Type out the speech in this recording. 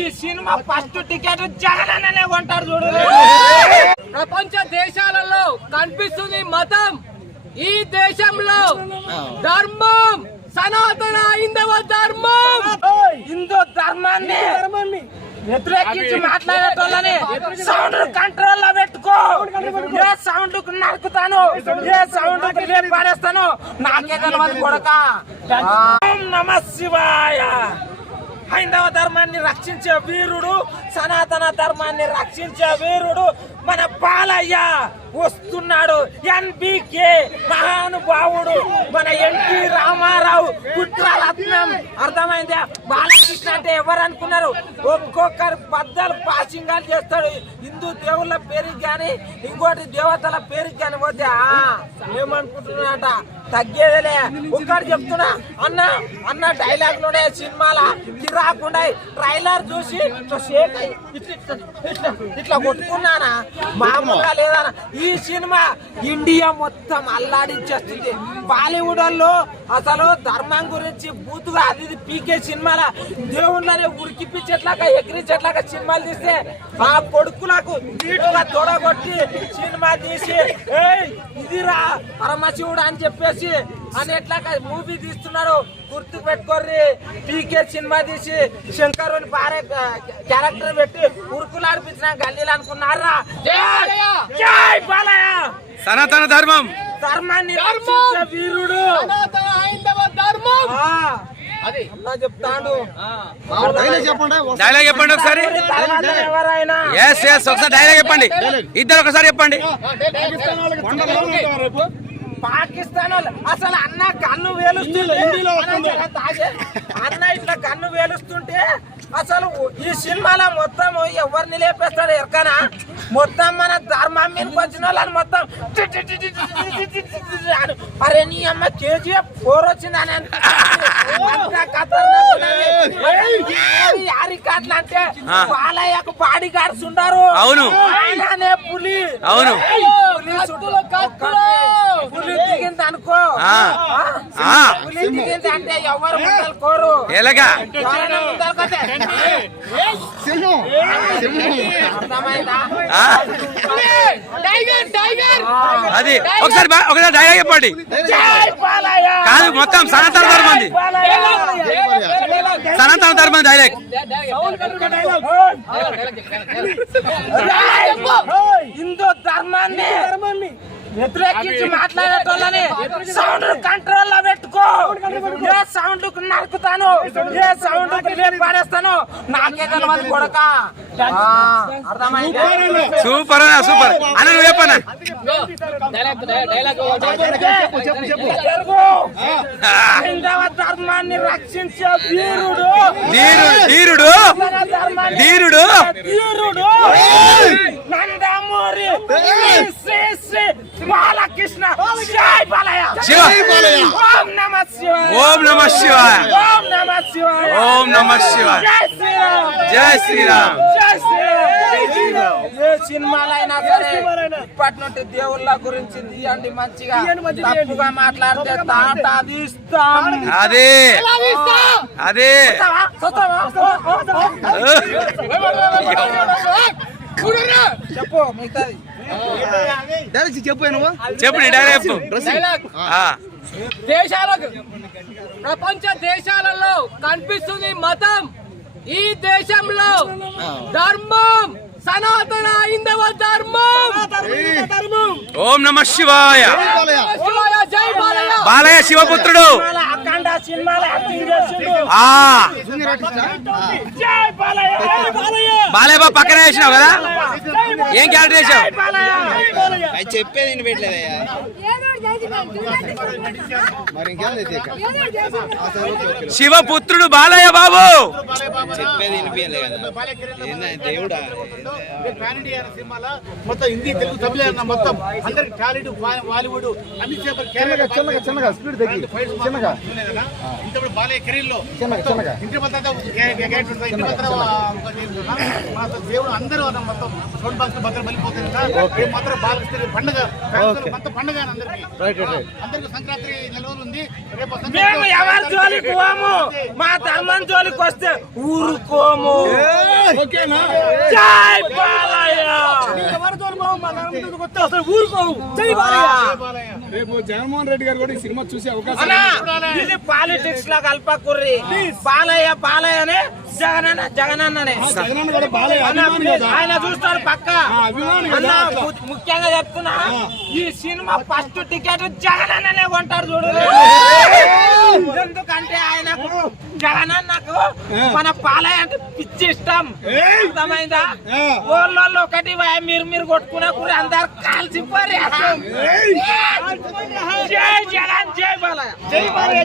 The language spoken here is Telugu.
ఈ సినిమా ఫస్ట్ టికెట్ జగననే కొంటాడు చూడు. ప్రపంచ దేశాలలో కనిపిస్తుంది మతం. ఈ దేశంలో ధర్మం సనాతన హైందవ ధర్మం. హిందూ ధర్మాన్ని వ్యతిరేకించి మాట్లాడేటోళ్ళని సౌండ్ కంట్రోల్లో పెట్టుకో. ఏ సౌండ్కు నరుకుతాను? ఏ సౌండ్కు నేను పాడేస్తాను నాకే తెలియదు కొడక. ఓం నమ శివాయ. హైందవ ధర్మాన్ని రక్షించే వీరుడు సనాతన ధర్మాన్ని రక్షించే వీరుడు మన బాలయ్య వస్తున్నాడు. ఎన్బికే మహానుభావుడు మన ఎన్టీ రామారావు కుట్రరత్నం. అర్థమైందా? బాలకృష్ణ అంటే ఎవరు అనుకున్నారు ఒక్కొక్కరు బద్దలు పాసింగాలు చేస్తాడు. హిందూ దేవుళ్ళ పేరుకి కానీ ఇంకోటి దేవతల పేరుకి కానీ పోతే ఆ, ఏమనుకుంటున్నాట తగ్గేదేలే. ఒక్కడు చెప్తున్నా అన్న అన్న డైలాగ్లోనే సినిమాల రాకుండా ట్రైలర్ చూసి ఇట్లా షేక్ ఇట్లా ఇట్లా కొట్టుకున్నానా? మామూలుగా లేదన్న. ఈ సినిమా ఇండియా మొత్తం అల్లాడించేస్తుంది. బాలీవుడ్ వాళ్ళు అసలు ధర్మం గురించి బూతుగా అది ఇది పీకే సినిమాల దేవుళ్ళని ఉరికిపించేట్లాగా ఎగిరించేట్లాగా సినిమాలు తీస్తే ఆ కొడుకులకు నీటుగా తొడగొట్టి సినిమా తీసి ఏయ్ ఇదిరా పరమశివుడు అని చెప్పేసి అని ఎట్లా మూవీ తీస్తున్నారు గుర్తు పెట్టుకోర్రి. పీకే సినిమా తీసి శంకర్ అని పారే క్యారెక్టర్ పెట్టి ఉరుకులు ఆడిపించిన గల్లీలు అనుకున్నారా? సనాతన ధర్మం! ధర్మాన్ని వీరుడు. ధర్మం! డైలాగ్ చెప్పండి. ఒకసారి. ఎస్ ఎస్ ఒకసారి డైలాగ్ చెప్పండి. ఇద్దరు ఒకసారి చెప్పండి. పాకిస్తాన్ వాళ్ళు అసలు అన్న కన్ను వేలుస్తుంటే అన్న ఇట్లా కన్ను వేలుస్తుంటే అసలు ఈ సినిమాలో మొత్తం ఎవరిని లేపేస్తాడు ఎక్కనా మొత్తం మన ధర్మం మీదకి వచ్చిన వాళ్ళని మొత్తం అరే నీ అమ్మ కేజీఎఫ్ ఫోర్ వచ్చిందని అంటే బాలయ్యకు పాడి గార్డ్స్ ఉండరు అవును పులి అవును ఎలాగా? అది ఒకసారి ఒకసారి డైలాగ్ చెప్పండి. మొత్తం సనాతన ధర్మంది బాలయ్య. సనాతన ధర్మం డైలాగ్ హిందూ ధర్మాన్ని వ్యతిరేకించి మాట్లాడేటోళ్ళని సౌండ్ కంట్రోల్లో పెట్టుకో. ఏ సౌండ్కు నరుకుతాను ఏ సౌండ్కు నేను పాడేస్తాను నాకే కలవాలి కొడక. సూపర్ అన్న సూపర్. అన్న నువ్వు చెప్పన్నా? ధర్మాన్ని రక్షించే ధీరుడు ధీరుడు. నందమూరి శ్రీ శ్రీ బాలకృష్ణ జై బాలయ్య శివ. ఓం నమ శివాయ. ఓం నమ శివాయ. ఓం నమ శివాయ ఓం నమ శివాయ జై శ్రీరామ్ జై శ్రీరామ్. జై శ్రీరామ్. ఏ సినిమాలైనా సరే ఇప్పటి నుండి దేవుళ్ళ గురించి తీయండి మంచిగా. తప్పుగా మాట్లాడితే తాట తీస్తాం. అదే. అదే. చెప్పు మిగతాది. చెప్పు నీ డైలాగ్. చెప్పు దేశాలకు ప్రపంచ దేశాలలో కనిపిస్తుంది మతం. ఈ దేశంలో ధర్మం సనాతన హిందవ ధర్మం. ఓం నమ శివాయ. బాలయ్య శివపుత్రుడు. బాలయ్య పక్కన వేసినావు కదా? ఏం క్యారెక్టర్ వేసావు చెప్పేది వినపెట్టలేదయ్యా శివపుత్రుడు బాలయ్య బాబు! చెప్పేది వినిపించలే కదా. ఏందా దేవుడా? పాన్ ఇండియా అనే సినిమాలో మొత్తం హిందీ తెలుగు తమిళ మొత్తం అందరికి టాలీవుడ్ బాలీవుడ్ అన్ని చేపలు చిన్నగా చిన్నగా చిన్నగా స్పీడ్ తగ్గి చిన్నగా ఇంతప్పుడు బాలయ్య కెరీర్లో చిన్నగా ఇంటి మొత్తం ఇంటి దేవుడు అందరూ మొత్తం భద్రం వెళ్ళిపోతుంది మాత్రం బాలకృష్ణ పండుగ మొత్తం పండుగ అందరికి. అందరికి సంక్రాంతి ఉంది. మేము ఎవరి జోలికి పోము? మా ధర్మం జోలికి వస్తే ఊరుకోము. ఓకేనా? జై బాలయ్య అసలు ఊరుకోవు రేపు జగన్మోహన్ రెడ్డి గారు కూడా ఈ సినిమా చూసే అవకాశం ఇది పాలిటిక్స్లో కల్పకుర్రి. బాలయ్య బాలయ్య అని జగనన్న జగనన్ననే. ఆయన చూస్తారు పక్క. ముఖ్యంగా చెప్తున్నా ఈ సినిమా ఫస్ట్ టికెట్ జగనన్ననే కొంటారు చూడు. ఎందుకంటే ఆయనకు జగనన్నకు మన పాలయ్య అంటే పిచ్చి ఇష్టం! అర్థమైందా? ఆ. ఊర్లలో ఒకటి వా- మీరు మీరు కొట్టుకునే కూడా అందరు కాల్చిపోయి ఏయ్! జై జగన్ జై బాలయ్య జై బాలయ్య